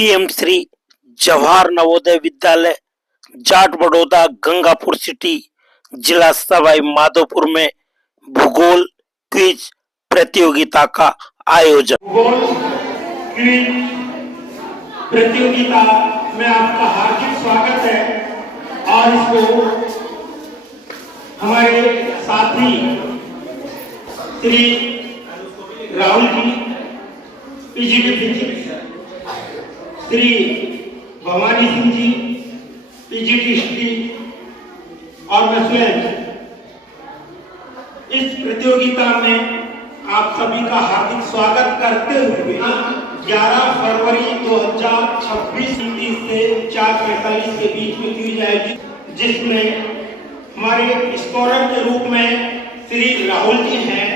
PM Shri Jawahar Navodaya Vidyalaya Jat Baroda Gangapur city जिला सवाई माधोपुर में भूगोल क्विज प्रतियोगिता का आयोजन। भूगोल क्विज प्रतियोगिता में आपका हार्दिक स्वागत है और इसको हमारे साथी Shri Rahul ji PGT physics, Shri Bhavani Singh ji PGT history और मैं स्वयं इस प्रतियोगिता में आप सभी का हार्दिक स्वागत करते हुए 11 फरवरी 2026 से 4:45 के बीच में की जाएगी, जिसमें हमारे स्कोरर के रूप में श्री राहुल जी हैं।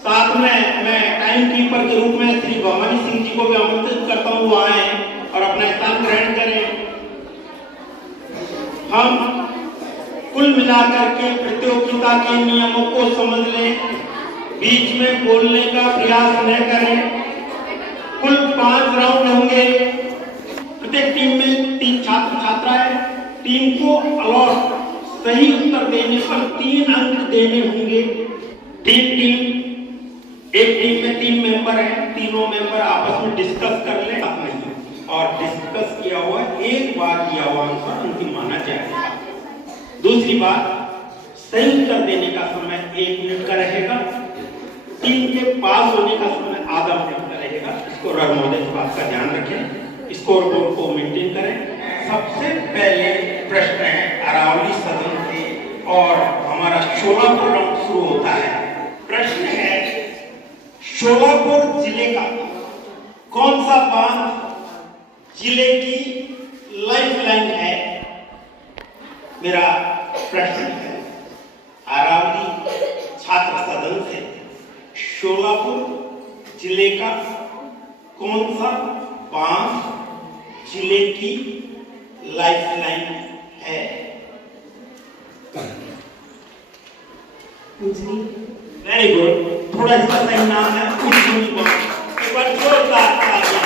साथ में मैं टाइम कीपर के रूप में श्री भवानी सिंह जी को भी आमंत्रित करता हूँ, वो आए और अपना स्थान ग्रहण करें। हम कुल मिलाकर के प्रतियोगिता के नियमों को समझ लें, बीच में बोलने का प्रयास न करें। कुल 5 राउंड होंगे, प्रत्येक टीम में 3 छात्र छात्राएं। टीम को अलॉट सही उत्तर देने पर 3 अंक देने होंगे। एक टीम में 3 मेंबर हैं, तीनों मेंबर आपस में डिस्कस कर ले और डिस्कस किया हुआ एक बार किया हुआ आंसर अंतिम माना जाएगा। दूसरी बात, सही उत्तर देने का समय 1 मिनट का रहेगा। टीम के पास होने का समय आधा मिनट का रहेगा। स्कोरर महोदय इस बात का ध्यान रखें, स्कोर बोर्ड को मेंटेन करें। सबसे पहले प्रश्न है अरावली सदन से और हमारा शोलापुर राउंड शुरू होता है। प्रश्न है, शोलापुर जिले का कौन सा बांध जिले की लाइफलाइन है? मेरा प्रश्न है अरावली छात्र सदन से, शोलापुर जिले का कौन सा बांध जिले की लाइफलाइन है? वेरी गुड, थोड़ा इसका सही नाम है उजनी बांध। एक बार जोरदार तालियां।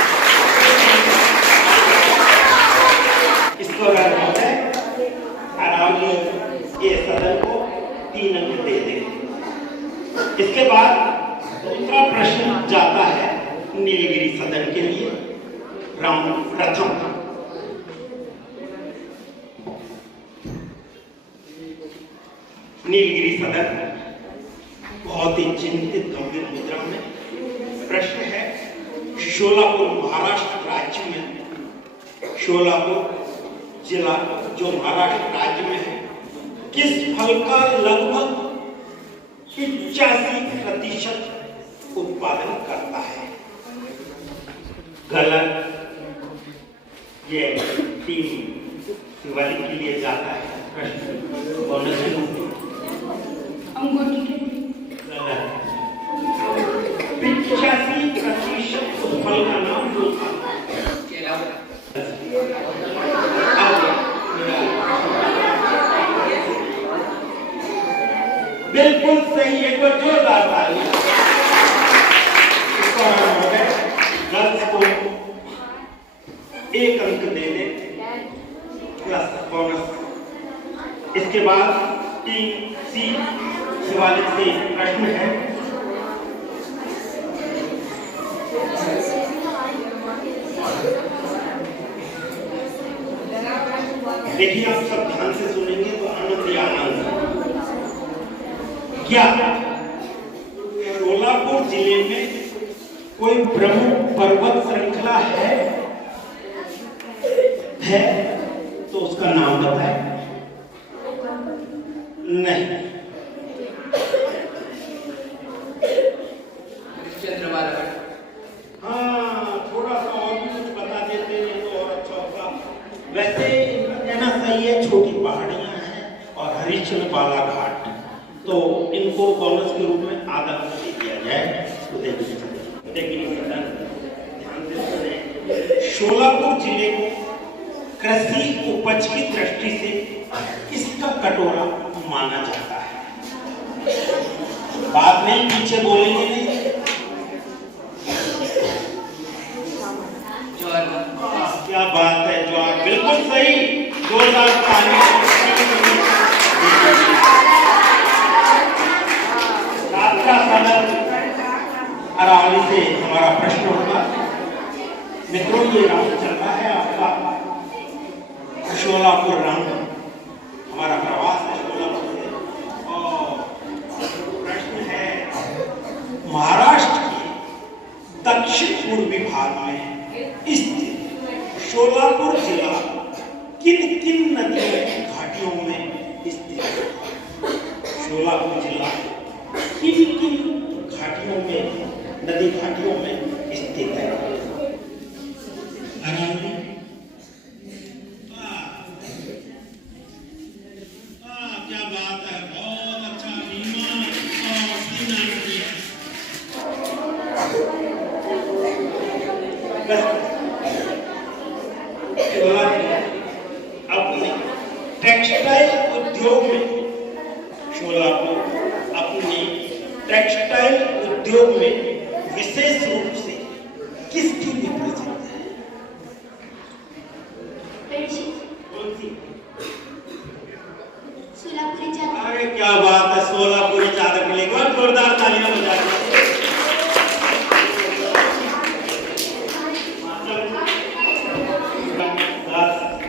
इसको होता है अरावली ये सदन को 3 अंक दे देंगे। इसके बाद दूसरा प्रश्न जाता है नीलगिरी सदन के लिए, राउंड प्रथम। नीलगिरी सदन बहुत ही चिंतित गंभीर मुद्रा में प्रश्न है, शोलापुर महाराष्ट्र राज्य में, शोलापुर जिला जो महाराष्ट्र राज्य में है, किस फल का लगभग 85% उत्पादन करता है? गलत, ये टीम शिवालिक के लिए जाता है। प्रश्न बोनस के रूप में गलत, 85% उस फल का नाम बिल्कुल सही। एक बार जोरदार तालियां। गर्ल्स को 1 अंक दे दे प्लस बोनस। इसके बाद टीम सी शिवालिक से प्रश्न है, देखिए आप सब ध्यान से सुनेंगे तो आनंद ही आनंद। क्या शोलापुर जिले में कोई प्रमुख पर्वत श्रृंखला है तो उसका नाम बताएं। नहीं, हाँ, थोड़ा सा और भी कुछ बता देते हैं तो और अच्छा होगा। वैसे इनका कहना सही है, छोटी पहाड़ियां हैं और हरिश्चंद्र बालाघाट, तो इनको बोनस के रूप में आधा दे दिया जाए। शोलापुर जिले को कृषि उपज की दृष्टि से किसका कटोरा माना जाता है? बाद में पीछे बोलेंगे नहीं। जोरदार तालियां। छात्रा सदन अरावली से हमारा प्रश्न होगा। मित्रों, ये राउंड चल रहा है आपका शोलापुर राउंड, हमारा प्रवास है शोलापुर से। और प्रश्न है, महाराष्ट्र के दक्षिण पूर्वी भाग में स्थित शोलापुर जिला किन किन नदियों की घाटियों में स्थित है? शोलापुर जिला किन किन घाटियों में, नदी घाटियों में स्थित है? अरावली, क्या बात है, बहुत अच्छा। रीमा और सीना नदी है। अपने टेक्सटाइल उद्योग में शोलापुर अपने टेक्सटाइल उद्योग में विशेष रूप से किसके लिए प्रसिद्ध है? कौन सी? सोलापुरी चादर। अरे क्या बात है, सोलापुरी चादर के लिए एक बार जोरदार तालियां बजा दीजिए।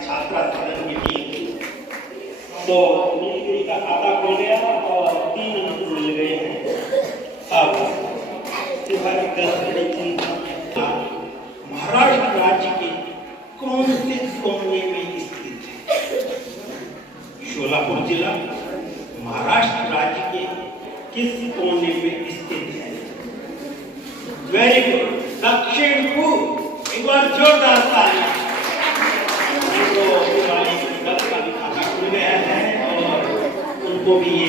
छात्रा सदन की टीम तो नीलगिरी का खाता खोल गया और 3 अंक मिल गए हैं। अब सिवाय 10 महाराष्ट्र राज्य के कौन से कोने में स्थित है? शोलापुर जिला महाराष्ट्र राज्य के किस कोने में स्थित है? वेरी गुड, दक्षिण पूर्व। एक बार जोरदार तालियां। तो दिवाली का भी खाता खुल गया है और उनको भी ये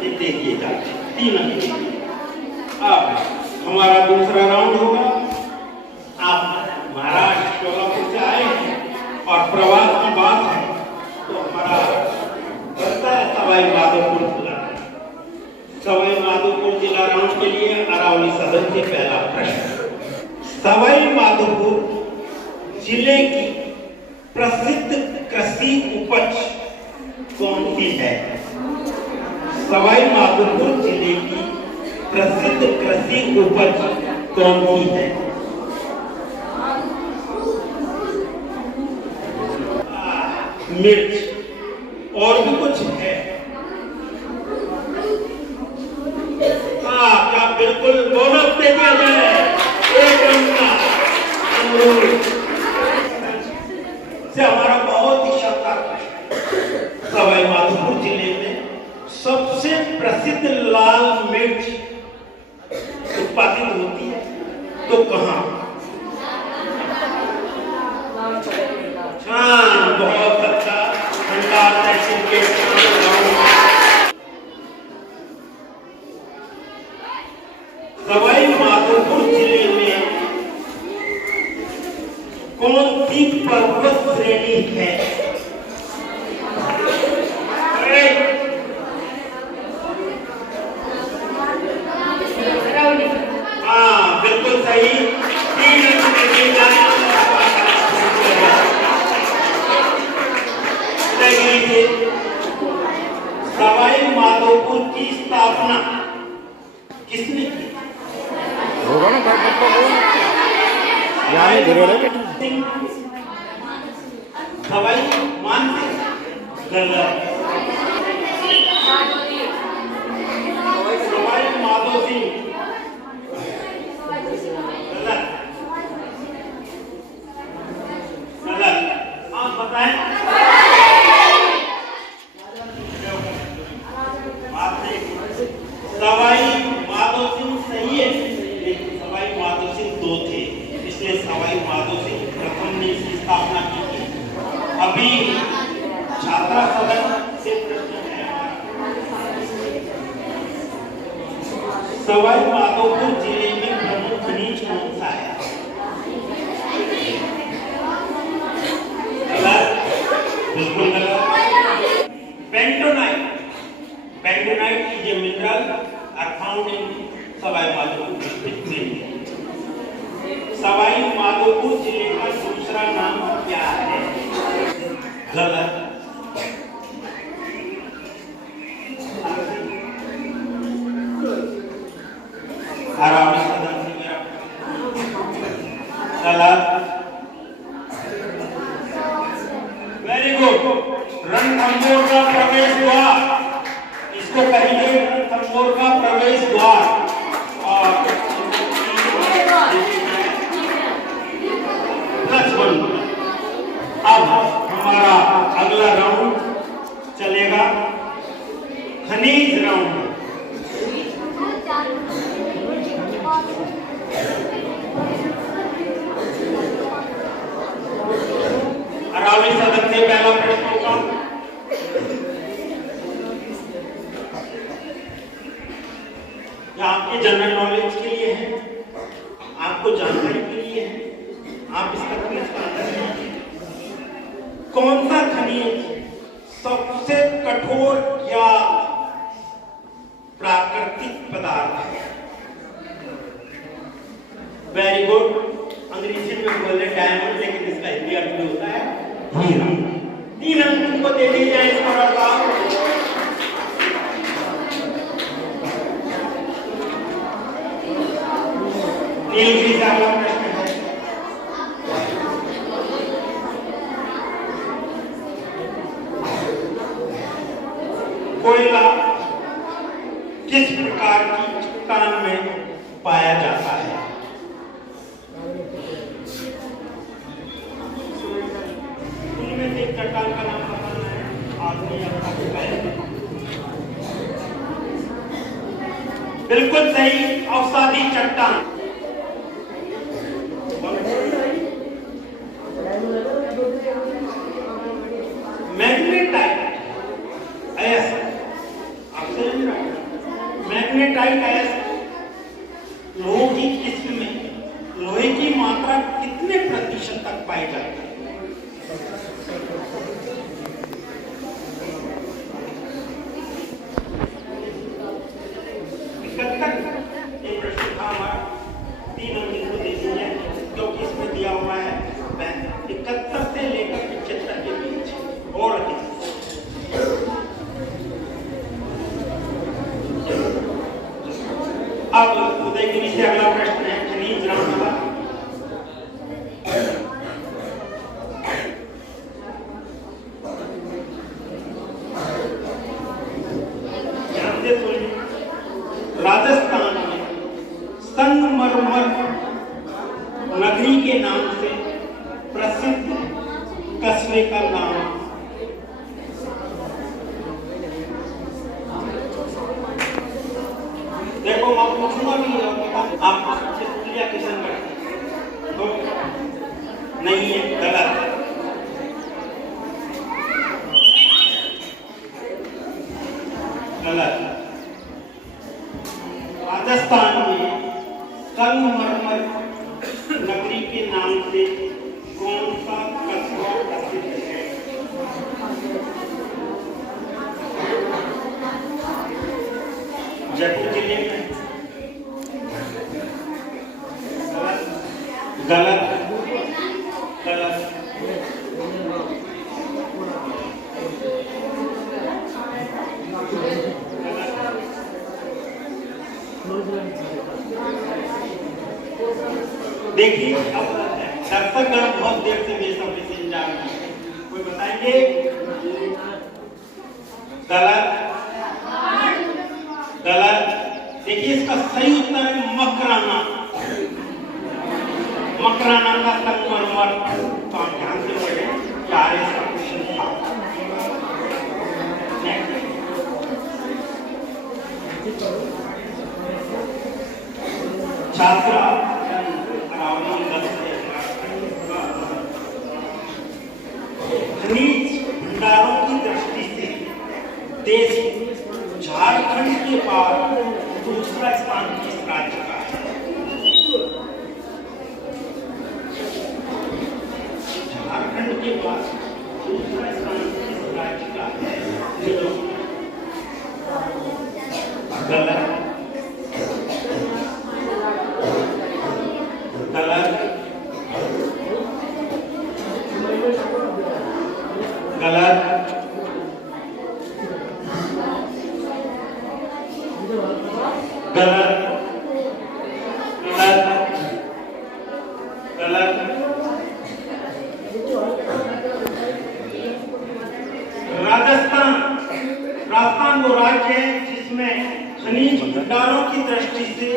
दे दिए जाते हैं 3 अंक। अब हमारा दूसरा राउंड होगा। आप महाराष्ट्र शोलापुर से आए हैं और प्रवास की बात है तो हमारा बनता है सवाई माधोपुर जिला। सवाई माधोपुर जिला राउंड के लिए अरावली सदन से पहला प्रश्न, सवाई माधोपुर जिले की प्रसिद्ध कृषि उपज कौन सी है? सवाई माधोपुर जिले की प्रसिद्ध कृषि उपज कौन सी है? मिर्च। और भी कुछ है? क्या बिल्कुल बोनस दे दिया जाए? 1 अंक का अनुरोध से हमारा बहुत ही शानदार प्रश्न। सवाई माधोपुर जिले में सबसे प्रसिद्ध लाल मिर्च उत्पादित होती है तो कहां? हाँ, बहुत अच्छा। भंडार तहसील के सवाई माधोपुर जिले में कौन सी पर्वत श्रेणी है? हाँ, बिल्कुल सही। 3 अंक दे दिए जाए। सवाई माधोपुर की स्थापना किसने की? होगा ना सवाई मान सिंह। गलत। सवाई माधो सिंह। गलत। गलत। आप बताएं। सवाई माधो सिंह सही है, लेकिन सवाई माधो सिंह 2 थे, इसलिए सवाई माधो सिंह प्रथम ने इसकी स्थापना की थी। अभी छात्रा सदन से प्रश्न है, सवाई माधोपुर जिले में प्रमुख खनिज कौन सा है? गलत। बिल्कुल गलत। Bentonite. Bentonite is a mineral are found in Sawai Madhopur district में। सवाई माधोपुर जिले का दूसरा नाम क्या है? गलत। रणथंभौर का प्रवेश द्वार, इसको कहेंगे रणथंभौर का प्रवेश द्वार। और +1। अब हमारा अगला राउंड चलेगा खनिज राउंड। अरावली सदन से पहला प्रश्न होगा। यह आपके जनरल नॉलेज के लिए है, आपको जानकारी के लिए है, आप इसका क्विज का आंसर दीजिए। कौन सा खनिज सबसे कठोर या प्राकृतिक पदार्थ है? Very good. अंग्रेजी में बोले डायमंड, लेकिन इसका हिंदी अर्थ में होता है हीरा। 3 अंक इनको दे दिए जाए इस पर साहब। नीलगिरी साहब का प्रश्न है। कोयला किस प्रकार की चट्टान में पाया जाता है? उनमें से एक चट्टान का नाम बताना है। आदमी बिल्कुल सही, अवसादी चट्टान। मैग्नेटाइट ऐसा मैग्नेटाइट ऐसा लोहे की किस्म में लोहे की मात्रा कितने प्रतिशत तक पाई जाती है? एक प्रश्न था हमारा, 3 अंक इनको दे दीजिए क्योंकि इसमें दिया हुआ है 71 से लेकर 75 के बीच और अधिक। अब उदयगिरी से अगला प्रश्न है खनिज राउंड का। ध्यान से सुनिए। राजस्थान में संगमरमर नगरी के नाम से प्रसिद्ध कस्बे का नाम? देखो मैं पूछूंगा भी, आप लिया किशनगढ़ तो नहीं है, गलत। राजस्थान में संगमरमर नगरी के नाम से कौन सा कस्बा प्रसिद्ध है? जयपुर जिले में। गलत गलत। देखिए अब दर्शकगण बहुत देर से बेसब्री से इंतजार कर रहे हैं, कोई बताएंगे? गलत गलत। देखिए इसका सही उत्तर है मकराना। मकराना का संगमरमर। तो आप ध्यान से पढ़े, क्या इसका क्वेश्चन था। छात्रा खनिज भंडारों की दृष्टि से देश झारखंड के बाद दूसरा स्थान किस राज्य का है? झारखंड के बाद दूसरा स्थान किस राज्य का है? गलत गलत गलत गलत गलत गलत। राजस्थान भंडारों की दृष्टि से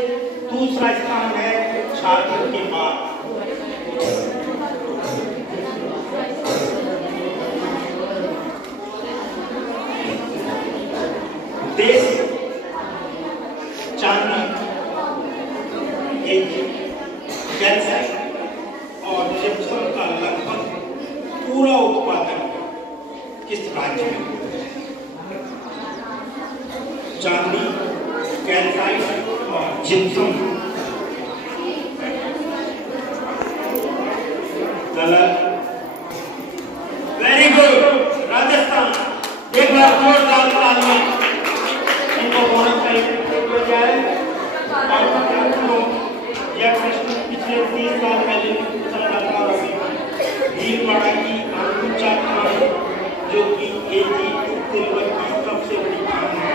दूसरा स्थान है झारखंड के बाद। देश चांदी, कैल्साइट और जिप्सम का लगभग पूरा उत्पादन किस राज्य में होता है? चांदी, कैल्साइट और जिप्सम गलत। Very good, Rajasthan. एक बार जोरदार तालियां इनको बोनस दिया जाए। यह प्रश्न पिछले 3 साल पहले चल रहा था। भीलवाड़ा की अंकुचा खान, जो कि एजी सिल्वर की सबसे बड़ी खान है,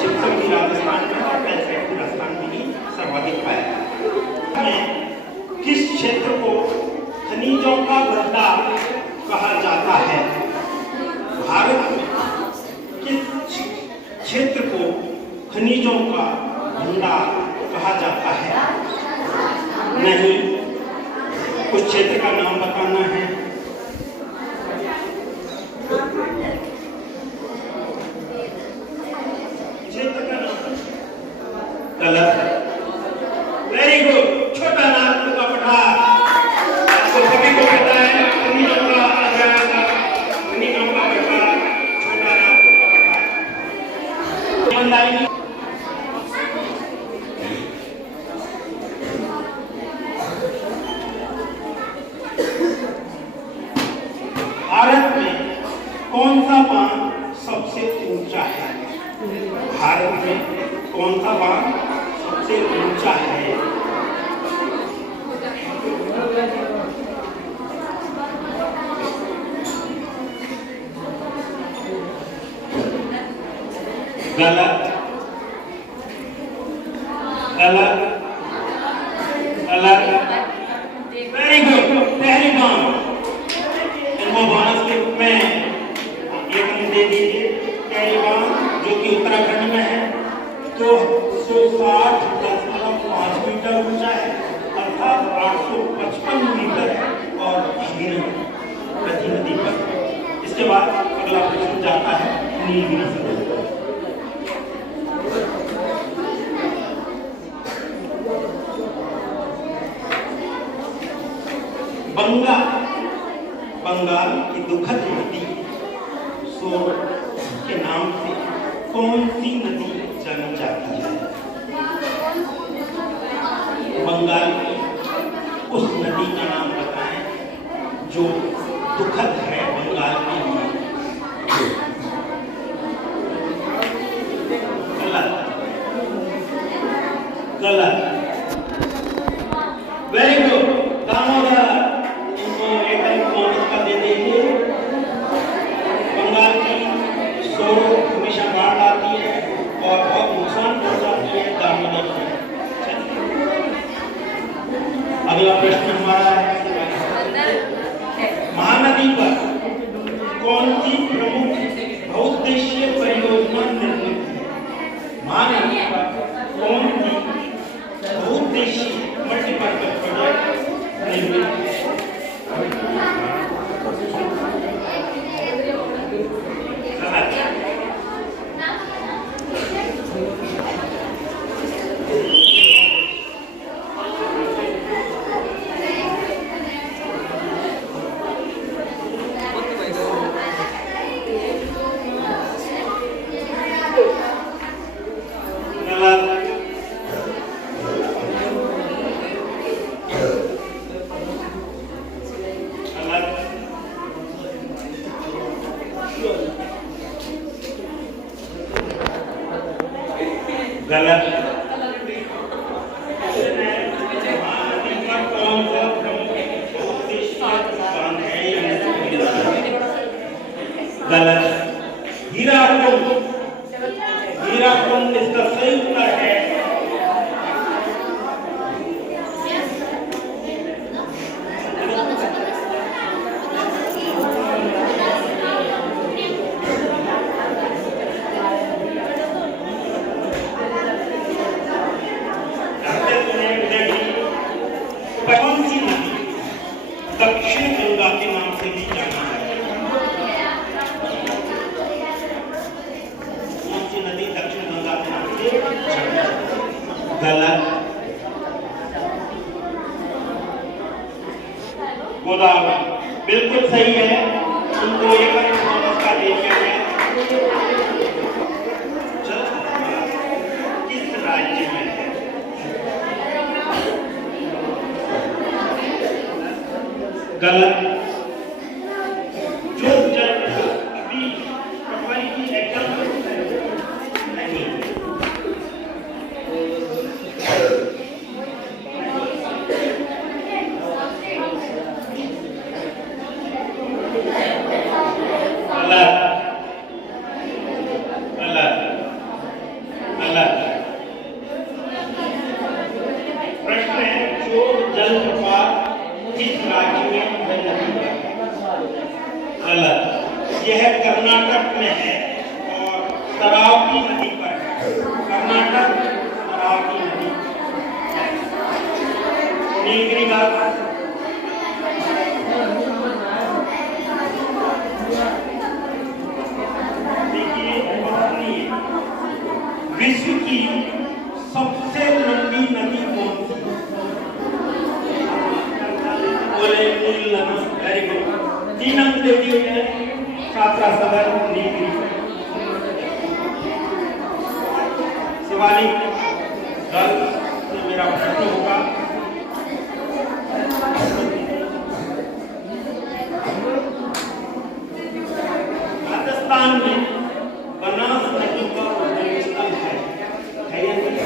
जिप्सम भी राजस्थान में और कैल्साइट भी राजस्थान में ही सर्वाधिक पाया है। किस क्षेत्र को खनिजों का भंडार कहा जाता है? भारत में किस क्षेत्र को खनिजों का भंडार कहा जाता है? नहीं, उस क्षेत्र का नाम बताना है। क्षेत्र का नाम गलत। वेरी गुड, छोटा नागपुर का पठार। आपको सभी को पता है खनिजों का खनिजों का भंडार छोटा नागपुर का पठार। ईमानदारी भारत में कौन सा बांध सबसे ऊंचा है? भारत में कौन सा बांध सबसे ऊंचा है? गलत, गलत, गलत। वेरी गुड, पहली बांध। इनको बोनस के रूप में एक अंक दे दीजिए। पहली बांध जो कि उत्तराखंड में है, तो 160.5 मीटर ऊंचा है, अर्थात 855 मीटर है और भागीरथी नदी पर। इसके बाद अगला प्रश्न जाता है नीलगिरी सरोवर। बंगाल की दुखद नदी सोर के नाम से कौन सी नदी जानी जाती है? बंगाल की उस नदी का नाम बताएं जो दुखद है बंगाल के लिए। गलत, गलत। Very good, Damodar. इनको एक अंक बोनस का दे दीजिए। बंगाल की सोर हमेशा बाढ़ आती है और बहुत नुकसान पहुंचाती है दामोदर में। अगला प्रश्न हमारा है, महानदी पर गोदावरी बिल्कुल सही है, उनको एक अंक बोनस का दे दिया गया। किस राज्य में है? गलत। जो जल अभी पटवारी की एग्जाम नहीं, प्रश्न है जो जलप्रपात किस राज्य में है? गलत। यह कर्नाटक में है और शरावती नदी पर है। कर्नाटक शरावती नदी। नीलगिरी घाट। विश्व की सबसे लंबी नदी कौन सी? बोले नील नदी। वेरी गुड, 3 अंक दे दिए गए। छात्रा सदर नीलगिरी। शिवानी गर्ल से मेरा प्रश्न होगा, राजस्थान में बनास नदी का उद्गम स्थल है या नहीं?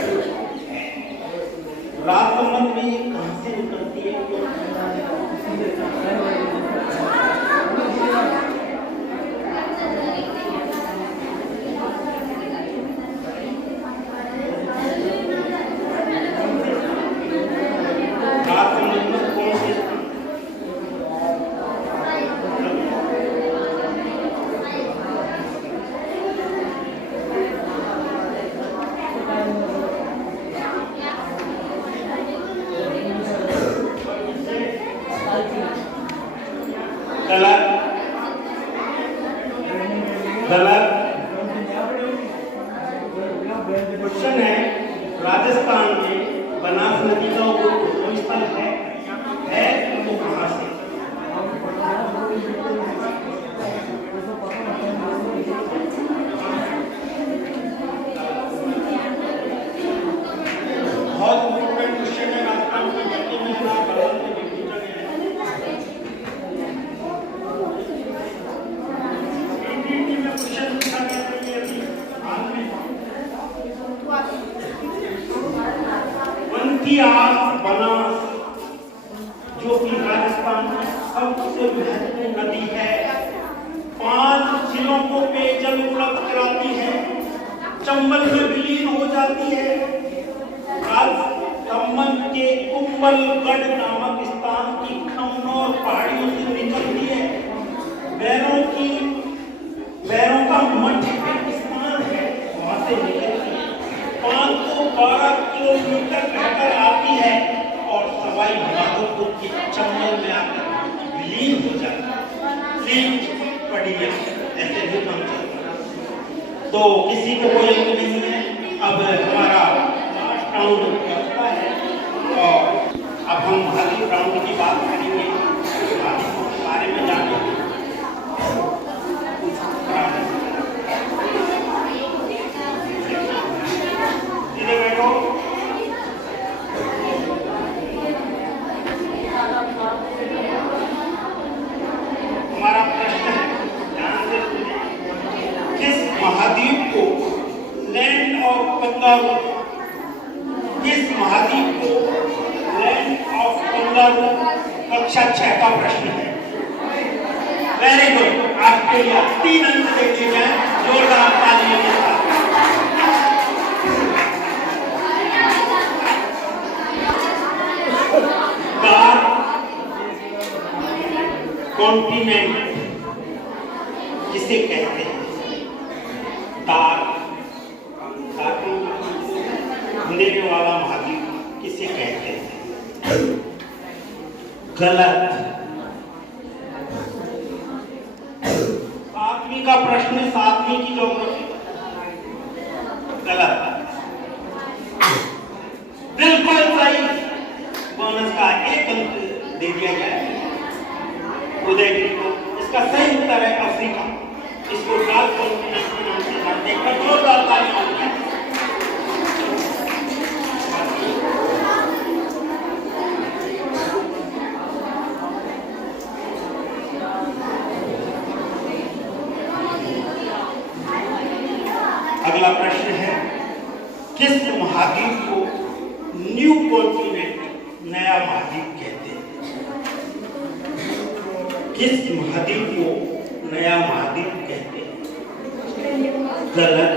राजसमंद में ये कहां से निकलती है? राजसमंद में कौन से गलत। गलत। क्वेश्चन है राजस्थान में बनास नदी का उद्गम स्थल है तो कहां से? बहुत इंपॉर्टेंट क्वेश्चन है। राजस्थान की भर्ती में ना बदल में भी पूछा गया है। में क्वेश्चन पूछा गया था ये अभी हाल में। वंथियास बनास जो कि राजस्थान की सबसे महत्वपूर्ण नदी है, 5 जिलों को पेयजल उपलब्ध कराती है, चंबल में विलीन हो जाती है। संबंध के कुंभलगढ़ नामक स्थान की खमनोर पहाड़ियों से निकलती है। बैरों का मठ स्थान है, वहां से निकलती है। 512 किलोमीटर बहकर आती है और सवाई माधोपुर के चंबल में आकर विलीन हो जाती है। पढ़िए ऐसे भी काम चलता है। तो किसी को कोई अंक नहीं है। अब हमारा लास्ट राउंड होता है और अब हम महाद्वीप राउंड की बात करेंगे। महाद्वीपों के बारे में जानेंगे। इधर बैठो। हमारा प्रश्न है, ध्यान से सुनिए। किस महाद्वीप को लैंड ऑफ कंगारू, किस महाद्वीप को लैंड ऑफ कंगारू कक्षा 6 का प्रश्न है। Very good, Australia. 3 अंक दे दिए गए जोरदार तालियों के साथ। कॉन्टिनेंट जिसे कहते हैं, अंधेरे वाला महाद्वीप किसे कहते हैं? गलत। 7वीं का प्रश्न, 7वीं की ज्योग्राफी। गलत। बिल्कुल सही। बोनस का 1 अंक दे दिया गया है। उदयगिरी को। इसका सही उत्तर है अफ्रीका। इसको डार्क कॉन्टिनेंट के नाम से जानते हैं। जोरदार तालियां होती हैं। अगला प्रश्न है, किस महाद्वीप को न्यू कॉन्टिनेंट, नया महाद्वीप कहते हैं? किस महाद्वीप को नया महाद्वीप कहते हैं? गलत।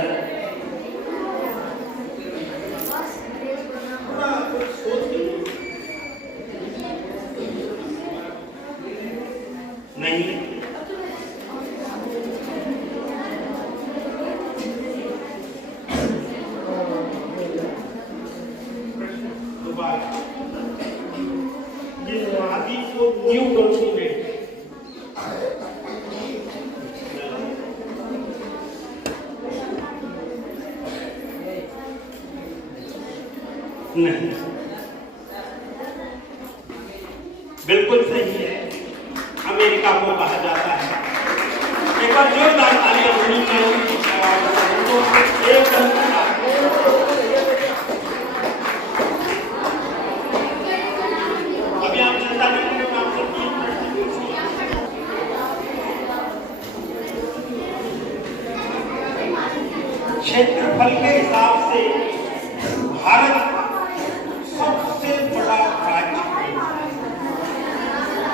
नहीं। जिस महाद्वीप को न्यू कॉन्टिनेंट, नहीं, बिल्कुल सही है, अमेरिका को कहा जाता है। एक बार जोरदार तालियां होनी चाहिए। अभी आप चिंता नहीं करें, मैं आपसे 3 प्रश्न पूछूंगा। क्षेत्रफल के हिसाब से भारत सबसे बड़ा राज्य है।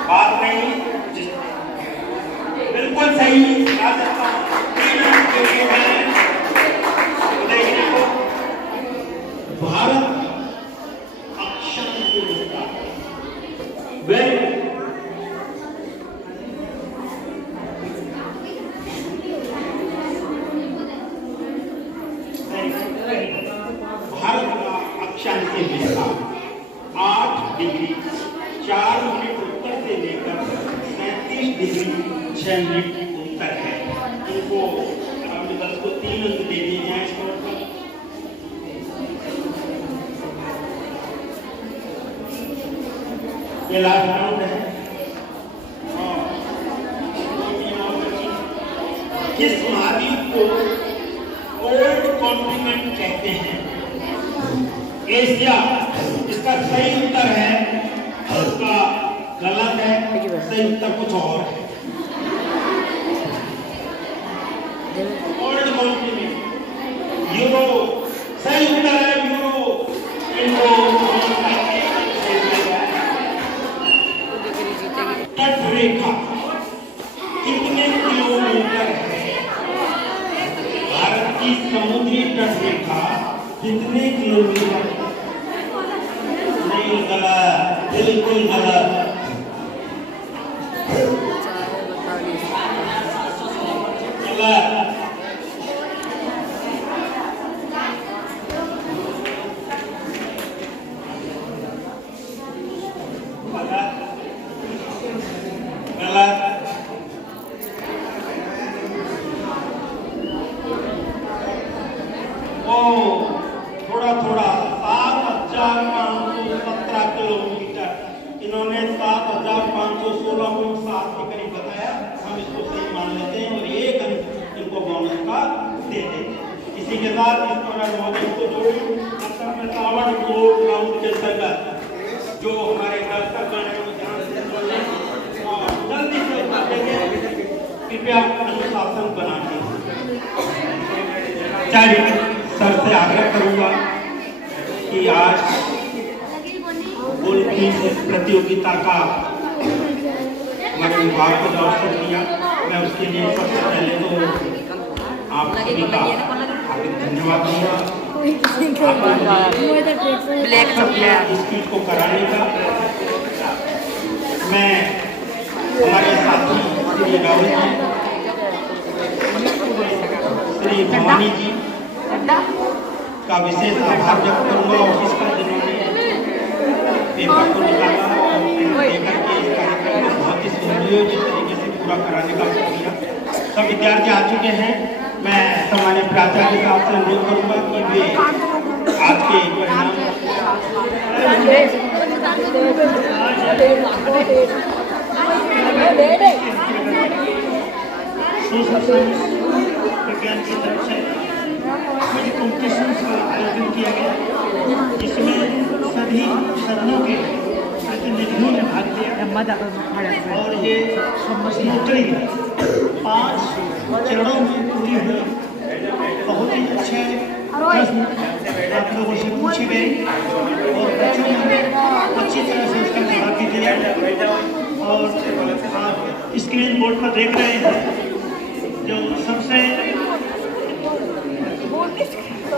बात नहीं, बिल्कुल सही। राजस्थान 3 अंक के लिए है। उदयगिरी को भारत अक्षांश विस्तार। भारत का अक्षांशीय विस्तार 8 डिग्री 4 मिनट उत्तर से लेकर 37 डिग्री 6 मिनट उत्तर है। इनको अपने बस को 3 अंक दे दिए जाए इस तौर पर। ये लास्ट राउंड है। किस महाद्वीप को ओल्ड कॉन्टिनेंट कहते हैं? एशिया। इसका सही उत्तर है, उसका गलत है। सही उत्तर कुछ और है। Old continent Europe. सही उत्तर है यूरोप। इनको तट रेखा कितने किलोमीटर है? भारत की समुद्री तट रेखा कितने किलोमीटर? नहीं, गलत, बिल्कुल गलत। गलत। गलत। ओ थोड़ा थोड़ा 7,517 किलोमीटर। इन्होंने 7,516.7 के करीब बताया। हम इसको सही मान लेते हैं और 1 अंक इनको बोनस का दे देते हैं। इसी के साथ इस पर नॉलेज को जोड़ें। मतलब में 53 करोड़ राउंड के अंतर्गत जो हमारे दर्शकगण हैं ध्यान से सुनें और जल्दी से उत्तर देंगे। कृपया अनुशासन बनाइए। चाहे सर से आग्रह करूंगा कि आज क्विज प्रतियोगिता का हमारे विभाग को जो अवसर दिया, मैं उसके लिए सबसे पहले तो आप सभी का हार्दिक धन्यवाद दूंगा। इस चीज को कराने का मैं हमारे साथी श्री राहुल जी, श्री भवानी जी का विशेष आभार व्यक्त करूंगा। ऑफिस का जिन्होंने पेपर को निकाला और लेकर के इस कार्यक्रम को बहुत ही सुनियोजित तरीके से पूरा कराने का प्रक्रिया। सब विद्यार्थी आ चुके हैं। मैं सामान्य प्राचार्य का आपसे अनुरोध करूंगा कि वे आज के परिणाम सोशल साइंस विज्ञान की तरफ से कुछ कॉम्पिटिशन्स का आयोजन किया गया, जिसमें सभी सदनों के प्रतिनिधियों ने भाग लिया और ये प्रश्नोत्तरी 5 चरणों में पूरी हुई। बहुत ही अच्छे प्रश्न आप लोगों से पूछे गए और बच्चों ने अच्छी तरह से उसका जवाब भी दिया। और आप स्क्रीन बोर्ड पर देख रहे हैं जो सबसे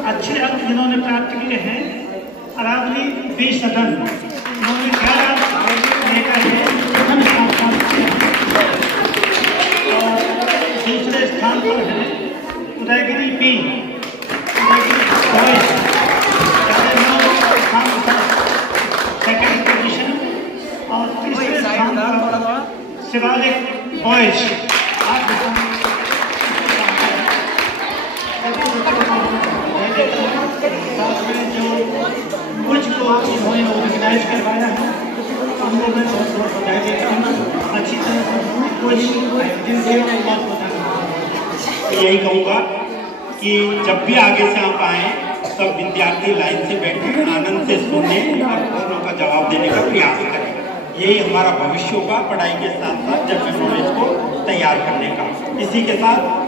अच्छे अंक जिन्होंने प्राप्त किए हैं, अरावली बी सदन, उन्होंने 11 लेकर के प्रथम स्थान प्राप्त किया। और दूसरे स्थान पर है उदयगिरी बी, सेकेंड पोजीशन। और तीसरे स्थान पर शिवालिक बॉयज। जो मुझको इन्होंने ऑर्गेनाइज करवाया है, हम लोग मैं बहुत बहुत बधाई देता हूँ। अच्छी तरह से यही कहूँगा कि जब भी आगे से आप आए सब विद्यार्थी लाइन से बैठे आनंद से सुने और प्रश्नों का जवाब देने का प्रयास करें। यही हमारा भविष्य होगा पढ़ाई के साथ साथ जनरल नॉलेज को तैयार करने का। इसी के साथ